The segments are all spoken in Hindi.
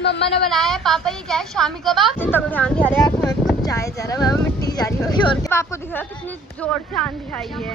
आज मम्मा ने बनाया है पापा ये क्या है शामी कबाब। तब ध्यान दिया रहा है कुछ जाए जा रहा है, मिट्टी जा रही होगी और आपको दिख रहा है कितनी जोर से आंधी आई है।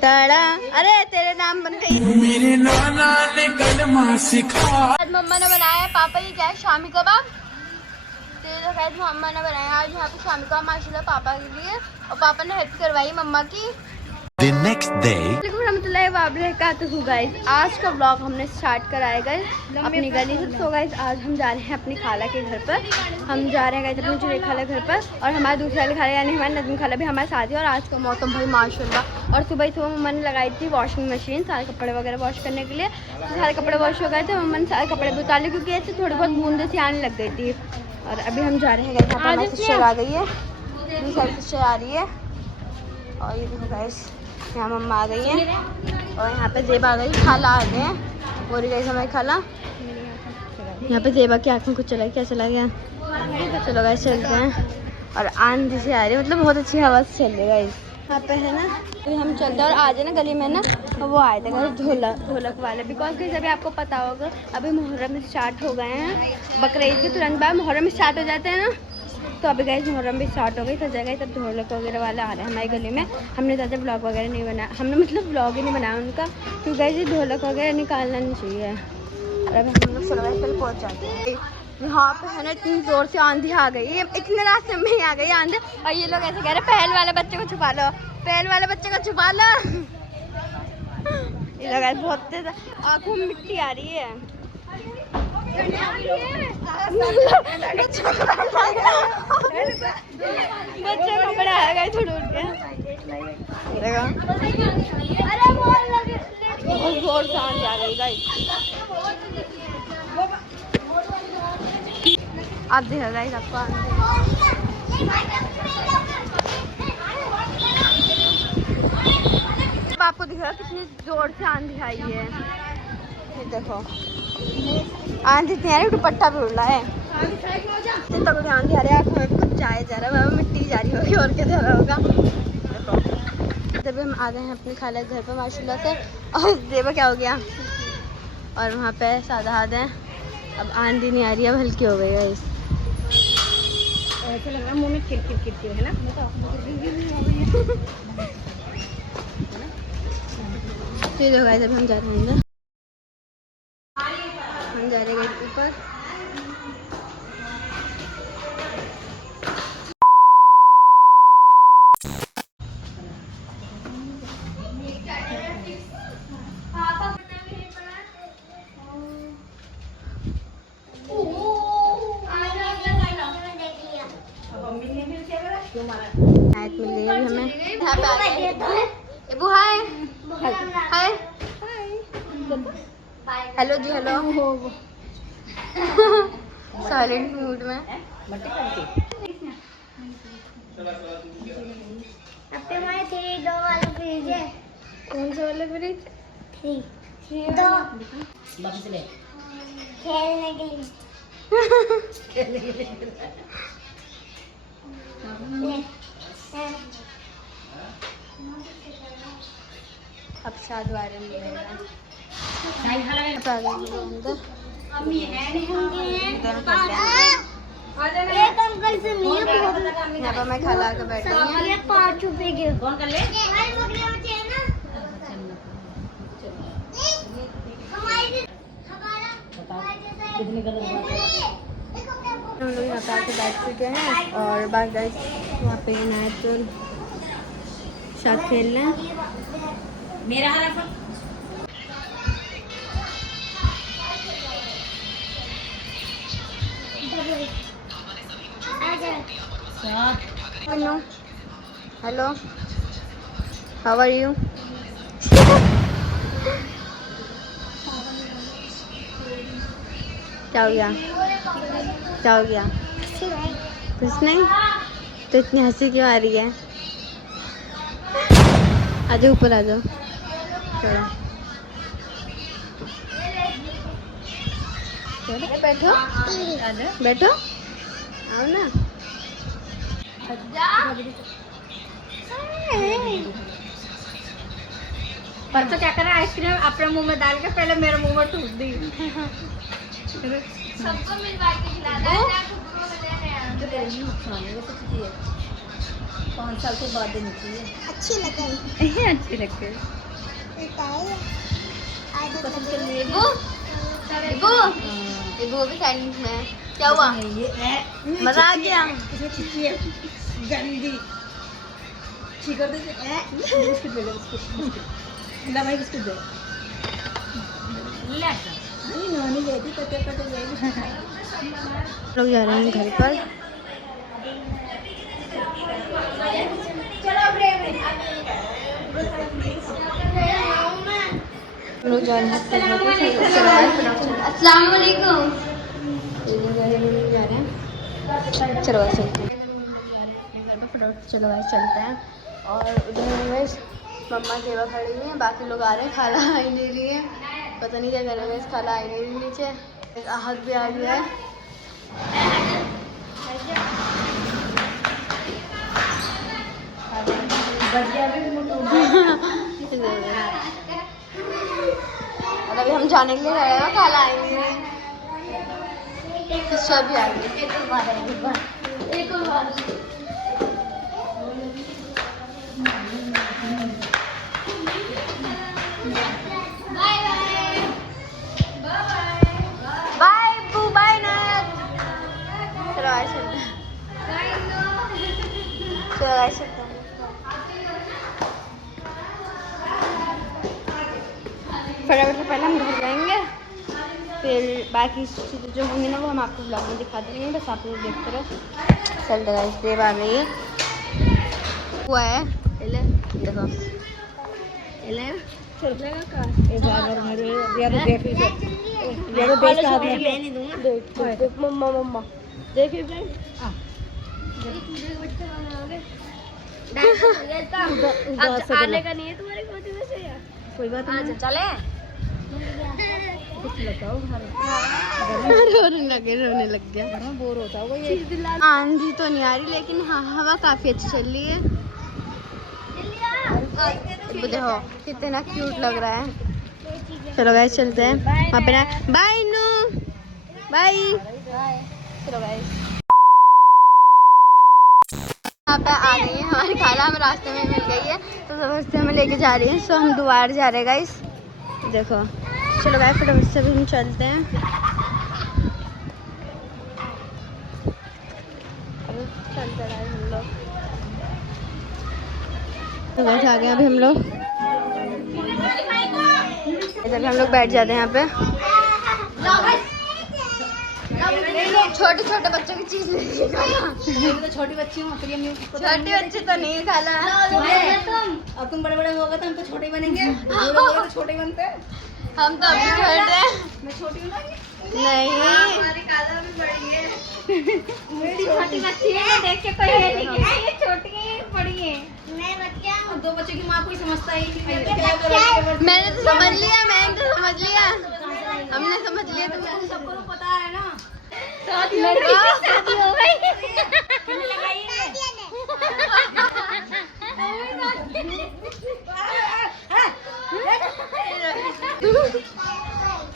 तड़ा अरे तेरे नाम बन गई। मेरे नाना ने कलमा सिखा। आज मम्मा ने बनाया है पापा ये क्या है शामी कबाब। तो मम्मा ने बनाया आज यहाँ पे शामी कबाब माशाल्लाह पापा के लिए, और पापा ने हेल्प करवाई मम्मा की। The next day. आज का ब्लॉग हमने स्टार्ट कराया गए अपनी गली से। तो गाइस आज हम जा रहे हैं अपनी खाला के घर पर। हम जा रहे हैं अपनी जुड़े खाला घर पर, और हमारे दूसरी वाली खाला यानी हमारी नदीम खाला भी हमारे साथ है। और आज का मौसम भाई माशाल्लाह। और सुबह सुबह मम्मा ने लगाई थी वॉशिंग मशीन सारे कपड़े वगैरह वॉश करने के लिए। तो सारे कपड़े वॉश हो गए थे, मम्मा ने सारे कपड़े भी उतार लिए क्योंकि ऐसे थोड़ी बहुत बूंदे सी आने लग गई थी। और अभी हम जा रहे हैं, हमारी सिस्टर आ गई है, दूसरी सिस्टर आ रही है। और ये देखो गाइस यहाँ मम्मा आ गई है, और यहाँ पे जेबा आ गई, खाला आ गए हैं। और गई हमारी खाला यहाँ पे जेबा की आँख में कुछ चला, क्या चला गया। चलो गाइस चलते हैं। और आंधी से आ रही है, मतलब बहुत अच्छी हवा से चल रही है गाइस। यहाँ पे है ना तो हम चलते हैं। और आज है ना गली में ना वो आए थे ढोलक वाले, बिकॉज कि अभी आपको पता होगा अभी मुहर्रम स्टार्ट हो गए हैं। बकरीद के तुरंत बाद मुहर्रम स्टार्ट हो जाते हैं ना, तो अभी गए मुहर्रम भी स्टार्ट हो गई, तो जगह तब ढोलक वगैरह वाले आ रहे हैं हमारी गली में। हमने ज़्यादा ब्लॉग वगैरह नहीं बनाया, हमने मतलब ब्लॉग ही नहीं बनाया उनका, क्योंकि गए ढोलक वगैरह निकालना नहीं चाहिए। और अभी हम लोग चलो पहले पहुँच जाते हैं। यहाँ पे है ना इतनी ज़ोर से आंधी आ गई है, इतने रास्ते में ही आ गई आंधी। और ये लोग ऐसे कह रहे हैं पहल वाले बच्चे को छुपा लो, पहल वाले बच्चे को छुपा लो। ये लोग बहुत तेज आँखों में मिट्टी आ रही है। बच्चे कपड़े आ गए थोड़े उठ के बहुत जोर से आंधी आ गई गाइस। आप देखो गाइस आपको आपको दिख रहा है कितनी जोर से आंधी आई है। ये देखो आंधी इतनी आ रही, दुपट्टा भी उड़ रहा है। तब ध्यान दिया रहा है कुछ जाए जा रहा है, मिट्टी जा रही होगी और क्या जा रहा होगा। जब हम आ गए हैं अपने खाला घर पे माशाल्लाह से। और देवा क्या हो गया, और वहाँ पे सादात है। अब आंधी नहीं आ रही, अब हल्की हो गई है। ऐसा लग रहा मुंह में किरकिर है ना। चलो गाइस अभी हम जा रहे हैं अंदर, हम जा रहे हैं ऊपर। नाइट मिल गई अभी हमें। यहाँ पे आ गए एबू, हाय हाय हेलो जी हेलो। साइलेंट मूड में। दो वाला फ्रिज है। कौन सा वाला फ्रिज? दो खेलने के लिए। अब शायद वायरल मिलेगा। एक अंकल से मिल यहाँ पर मैं खाला के बैठी हूँ। ये 5 रुपए के कौन कर ले? कितने कलर? हम लोग यहाँ पे आके बैठ चुके हैं, और बाकी गाइस यहाँ पे नाइट तो साथ खेल रहे हैं। मेरा हरा hello hello how are you? क्या हो गया, क्या हो गया? कुछ नहीं, तो इतनी हंसी क्यों आ रही है? आ जाओ ऊपर आ जाओ, चलो बैठो बैठो, आओ ना। पर तो क्या करा, आइसक्रीम अपने मुंह में डाल के पहले मेरे मुंह में ठूस दी। सबको मिलवा के खिलाना है। जो तेरे लिए नुकसान है वो तो चीज़ है 5 साल के बाद देनी चाहिए। अच्छी लगी। अच्छी लगती है। पसंद कर लिए इबू इबू इबू भी साइलेंस में है। क्या हुआ? ये मजा आ गया। इसमें चिट्ठी है गंदी ठीक कर दे बिस्कुट ले ले बिस्कुट ला भाई बिस्कुट दे ले नहीं नानी लेती कटे कटे जाएगी। लोग जा रहे हैं घर पर। लोग जा रहे हैं अस्सलाम वालेकुम। जा रहे हैं चलो वैसे चलो वैसे चलते हैं। और उधर वैसे मम्मा सेवा खड़ी हुई है, बाकी लोग आ रहे हैं। खाला आई नहीं रही है, पता नहीं क्या कर रहे हैं। खाला आई नहीं रही नीचे। एक आहत भी आ गया है। और अभी हम जाने के लिए जा रहे हैं। खाला आई नहीं रही, सब भी आ गई। एक और बार बाय बू बाय नायक। चलो आए चलते हैं। चलो आए चलते हैं। फटाफट से पहले हम घर जाएंगे, फिर बाकी चीज़ें जो होंगी ना वो हम आपको ब्लॉग में दिखा देंगे। बस आप लोग देखते रहो। चल गाइस देव आ गई है। हुआ है देखो एक बार मेरे यार देख लीजिए यार देख का हाथ में देख मम्मा मम्मा देख इब्राहिम। आने का नहीं है तुम्हारे गोदी में से यार। कोई बात नहीं चले कुछ लगाओ रोने लग गया। घर में बोर होता होगा ये। आंधी तो नहीं आ रही लेकिन हाँ हवा काफी अच्छी चल रही है। देखो कितना क्यूट लग रहा है। चलो गाइस चलते हैं वहाँ पे ना। बाय नू बाय। चलो गाइस यहाँ पे आ गई है हमारी खाला। हमें रास्ते में मिल गई है तो जबरदस्ती हमें लेके जा रही है। सो हम दोबारा जा रहे हैं गाइस। देखो चलो गाइस फटाफट से भी हम चलते हैं। चलते रहे हम लोग। तो गाइस आ गए अभी हम लोग। इधर हम लोग बैठ जाते हैं यहाँ पे। छोटे छोटे बच्चों की चीज नहीं खाना। तो छोटी बच्ची हूँ छोटी बच्ची तो नहीं खाना। अब तुम बड़े बड़े हो गए तो हम तो छोटे ही बनेंगे। तो छोटे ही बनते हैं। हम तो अभी छोटे हैं। मैं छोटी हूँ ना नहीं हमारी काला भी बड़ी है। मेरी छोटी बच्ची है, देख के कोई है नहीं कि ये छोटी है बड़ी है। मैं बच्चा हूँ। दो बच्चों की माँ कोई समझता ही नहीं। मैंने तो समझ लिया। मैंने तो समझ लिया। हमने समझ लिया। तुम सबको तो पता है ना। शादी हो गई।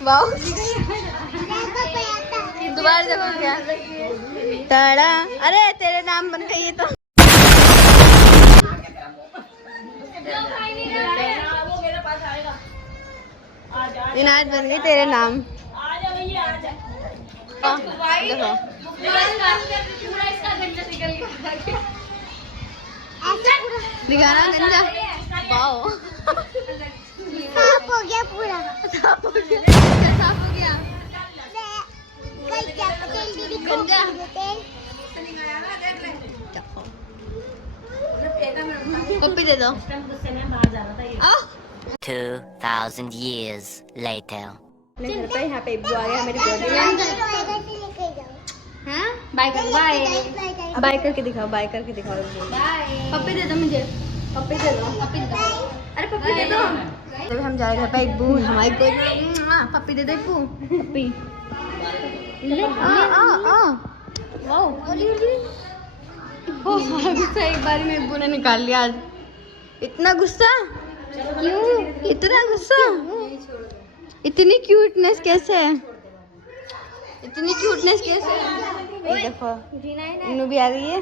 वाओ दोबारा देखो क्या ताड़ा। अरे तेरे नाम बन गई है तो। वो मेरे पास आएगा। इनायत बन गई तेरे नाम। आजा भैया आजा। देखो दिखाना गंजा। वाओ साफ हो गया पूरा। साफ हो गया। क्या साफ हो गया? गंजा। कॉपी दे दो। 2,000 years later. अपने घर पे यहाँ पे इब्बू आ गया मेरी गोदी में। हाँ बाय कर बाय बाय करके दिखाओ। बाय करके दिखाओ। पप्पी दे दो मुझे। पप्पी दे दो। पप्पी दे दो। अरे पप्पी दे दो। जब हम जा रहे घर पे इब्बू हमारी गोदी में। पप्पी दे दो इब्बू। पप्पी वाओ गुस्सा एक बार में इब्बू ने निकाल लिया आज। इतना गुस्सा क्यों? इतना गुस्सा? इतनी क्यूटनेस कैसे है? इतनी क्यूटनेस कैसे? ये देखो इन्नू भी आ गई है।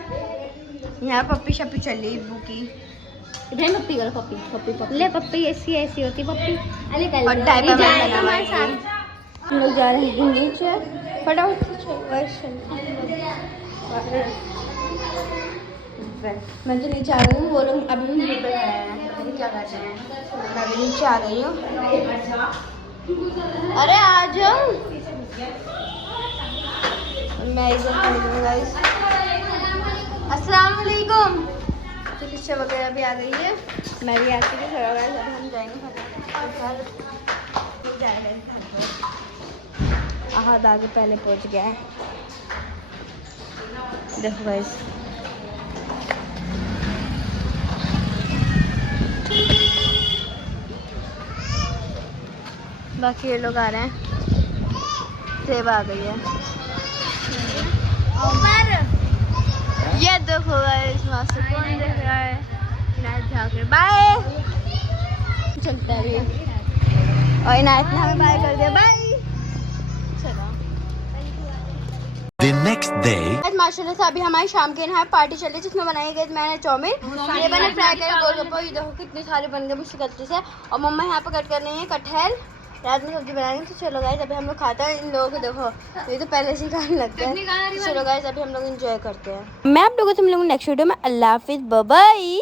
यहाँ पप्पी शप्पी चल रही इब्बू की। पप्पी करो, पप्पी पप्पी पप्पी ले पप्पी ऐसी ऐसी होती पप्पी। अरे कल और डायपर जाएगा बना हमारे साथ। हम लोग जा रहे हैं नीचे फटाफट से। मैं तो नीचे आ गई हूँ, वो लोग अभी भी नीचे आए हैं, पता नहीं क्या कर रहे हैं। मैं अभी नीचे आ गई हूँ। अरे आ जाओ। मैं इधर खड़ी हूँ गाइस। अस्सलाम वालेकुम। तो पिक्चर वगैरह भी आ गई है, मैं भी आती हूँ। थोड़ा गाइस अब हम जाएंगे आहद आगे पहले पहुँच गया है। देखो गाइस बाकी ये लोग आ रहे हैं। सेब आ गई है ऊपर। ये देखो गाइस वहाँ से कौन देख रहा है? इनायत झाँक रहे। बाय चलता है ये। और इनायत ने हमें बाय कर दिया। बाय। चलो The next day. माशाल्लाह से अभी हमारी शाम के यहाँ पार्टी चल रही है जिसमें बनाई गई मैंने चाउमीन, ये मैंने फ्राई करे गोलगप्पे। ये देखो कितने सारे बन गए मुझसे गलती से। और मम्मा यहाँ पे कट कर रही है कटहल, रात में सब्जी बनाएंगे। तो चलो गाइस अभी हम लोग खाते हैं। इन लोगों को देखो ये तो पहले से ही खाने लगते हैं। चलो गाइस अभी हम लोग एंजॉय करते हैं। मैं आप लोगों से मिलूंगी नेक्स्ट वीडियो में। अल्लाह हाफिज़, बाय बाय।